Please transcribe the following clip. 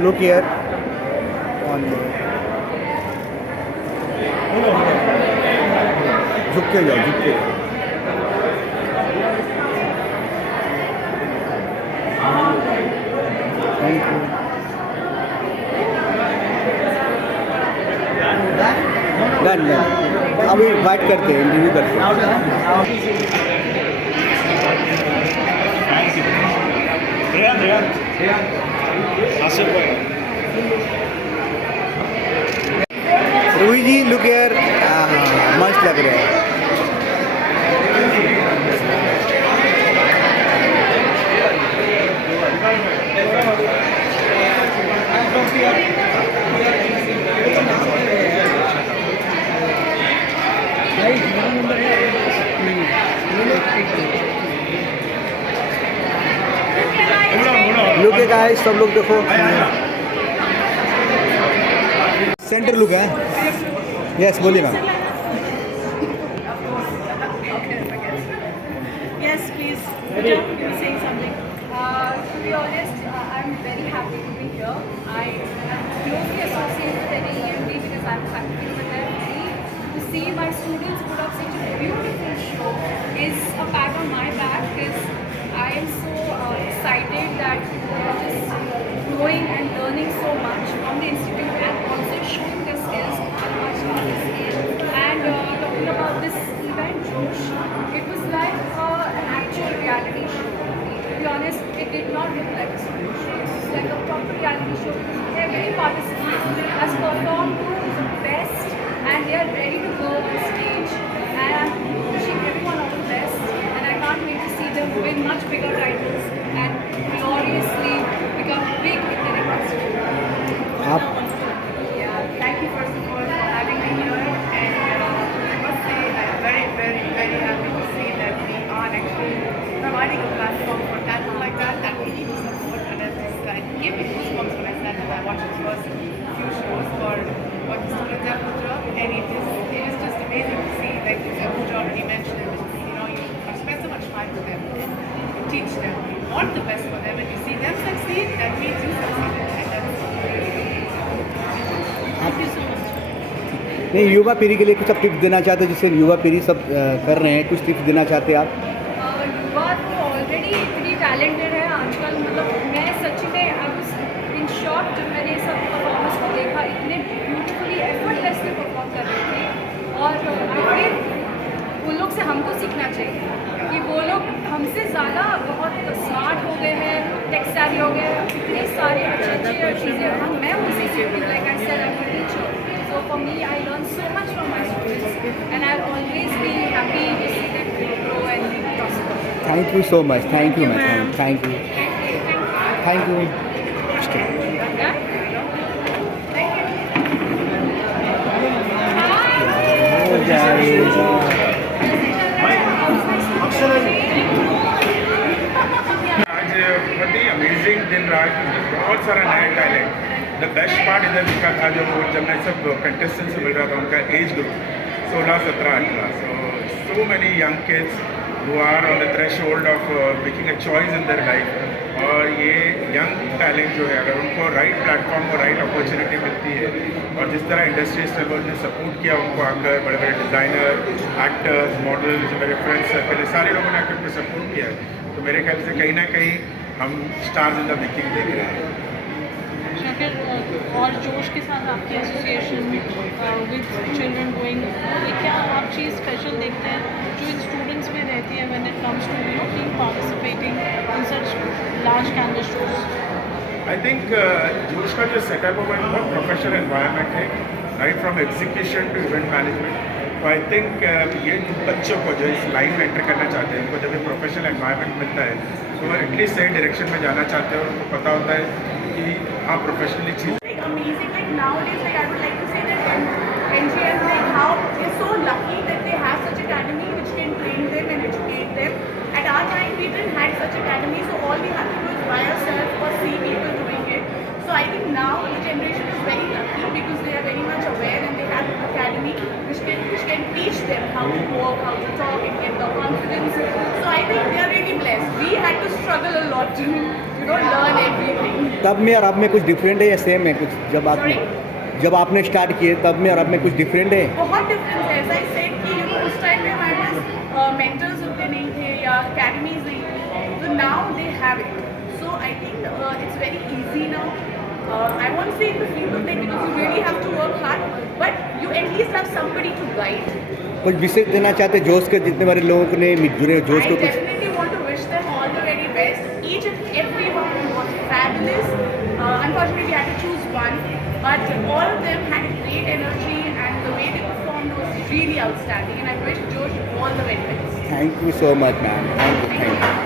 Look here. On झुक के जाओ, झुक के. Thank you. Done done. अभी बात करते हैं, इंटरव्यू करते हैं. रूही जी लुक हियर. मस्त लग रहा है. लुक है गाइस, सब लोग देखो. सेंटर लुक है. यस बोलिए ma'am. Yes, please. You were saying something. To be honest, I'm very happy to be here. I am closely associated with NAEMD because I'm faculty with them. To see my students put up such a beautiful show is a pat on my back because I am so excited that they are just growing and learning so much from the institute and also showing their skills on a much larger scale. And talking about this event, Josh, it was like an actual reality show. To be honest, it did not look like a school show. It was like a proper reality show because every participant has performed to the best and they are ready to go on stage. And I'm wishing everyone all the best. And I can't wait to see them win much bigger titles and gloriously become big in their industry. आप Yeah, thank you first of all for having me here. And I must say I'm very, very, very happy to see that we are actually providing a platform for talent like that we need to support. And it gave me goosebumps when I sat and I watched the first few shows for what the students have put up. And it is just amazing to see, like Pooja already mentioned, you spend so much time with them, you teach them, you want the best for them, and you see them succeed, that means you succeeded. And that's thank you so much. नहीं, युवा पीढ़ी के लिए कुछ आप tips देना चाहते हैं, जिससे युवा पीढ़ी सब कर रहे हैं, कुछ टिप्स देना चाहते हैं आप? युवा तो ऑलरेडी इतनी टैलेंटेड है आजकल. मतलब मैं सच में आई वाज इन शॉक जब मैंने सब परफॉर्मेंस को देखा. इतने ब्यूटीफुली एफर्टलेसली परफॉर्म कर रहे थे. और फिर उन लोग से हमको सीखना चाहिए कि वो लोग हमसे ज़्यादा बहुत स्मार्ट हो गए हैं, टेक savvy हो गए हैं. इतने सारे अच्छे चीज़ें मैं उनसे सीखती. Like I said I am a teacher. So for me, I learn so much from my students, and I'll always be happy to see them grow and prosper. Thank you so much. Thank you, ma'am. Thank you. Thank you. आज बहुत ही amazing दिन रहा. बहुत सारा नया talent. The best part इधर दिखा था जब मैं सब कंटेस्टेंट से मिल रहा था, उनका age group 16, 17, 18. So many young kids who are on the threshold of making a choice in their life. और ये यंग टैलेंट जो है, अगर उनको राइट प्लेटफॉर्म और राइट अपॉर्चुनिटी मिलती है, और जिस तरह इंडस्ट्री स्टेबल ने सपोर्ट किया उनको आकर, बड़े बड़े डिज़ाइनर, एक्टर्स, मॉडल्स, मेरे फ्रेंड्स सर्कल, सारे लोगों ने आकर उनको सपोर्ट किया है. तो मेरे ख्याल से कहीं ना कहीं हम स्टार्स इन द मेकिंग देख रहे हैं. फिर और जोश के साथ आपकी एसोसिएशन विद चिल्ड्रन गोइंग, ये क्या आप चीज़ स्पेशल देखते हैं जो इन स्टूडेंट्स में रहती है when it comes to being participating in such large canvas shows? I think Josh का जो सेटअप है वो बहुत प्रोफेशनल एनवायरनमेंट है, right from execution to event management. तो आई थिंक ये बच्चों को जो इस लाइन में एंटर करना चाहते हैं, उनको जब ये प्रोफेशनल एनवायरनमेंट मिलता है तो वो एटलीस्ट सही डायरेक्शन में जाना चाहते हैं, और उनको पता होता है कि आप professionally cheese. Amazing. Like nowadays, like I would like to say that NGM, like how they're so lucky that they have such academy which can train them and educate them. At our time, we didn't have such academy, so all we had to do is buy ourselves or see people doing it. So I think now the generation is very lucky because they are very much aware and they have an academy which can teach them how to walk, how to talk, and get the confidence. So I think they are really blessed. We had to struggle a lot to learn everything. तब में और अब में कुछ different है या same है कुछ जब आपने स्टार्ट किए तब में और अब में कुछ डिफरेंट है? बहुत डिफरेंस है. एज आई सेड कि उस टाइम में हमारे पास मेंटर्स उतने नहीं थे या अकेडमीज नहीं थी. तो now they have it. So I think it's very easy now. I won't say in the field of tech because you really have to work hard, but you at least have somebody to guide. कुछ विशेष देना चाहते जोश के जितने बारे लोगों ने जुड़े जोश I को कुछ? definitely want to wish them all the very best. Each and every one was fabulous. Unfortunately, I had to choose one, but all of them had great energy and the way they performed was really outstanding. And I wish Josh all the very best. Thank you so much ma'am. Thank you.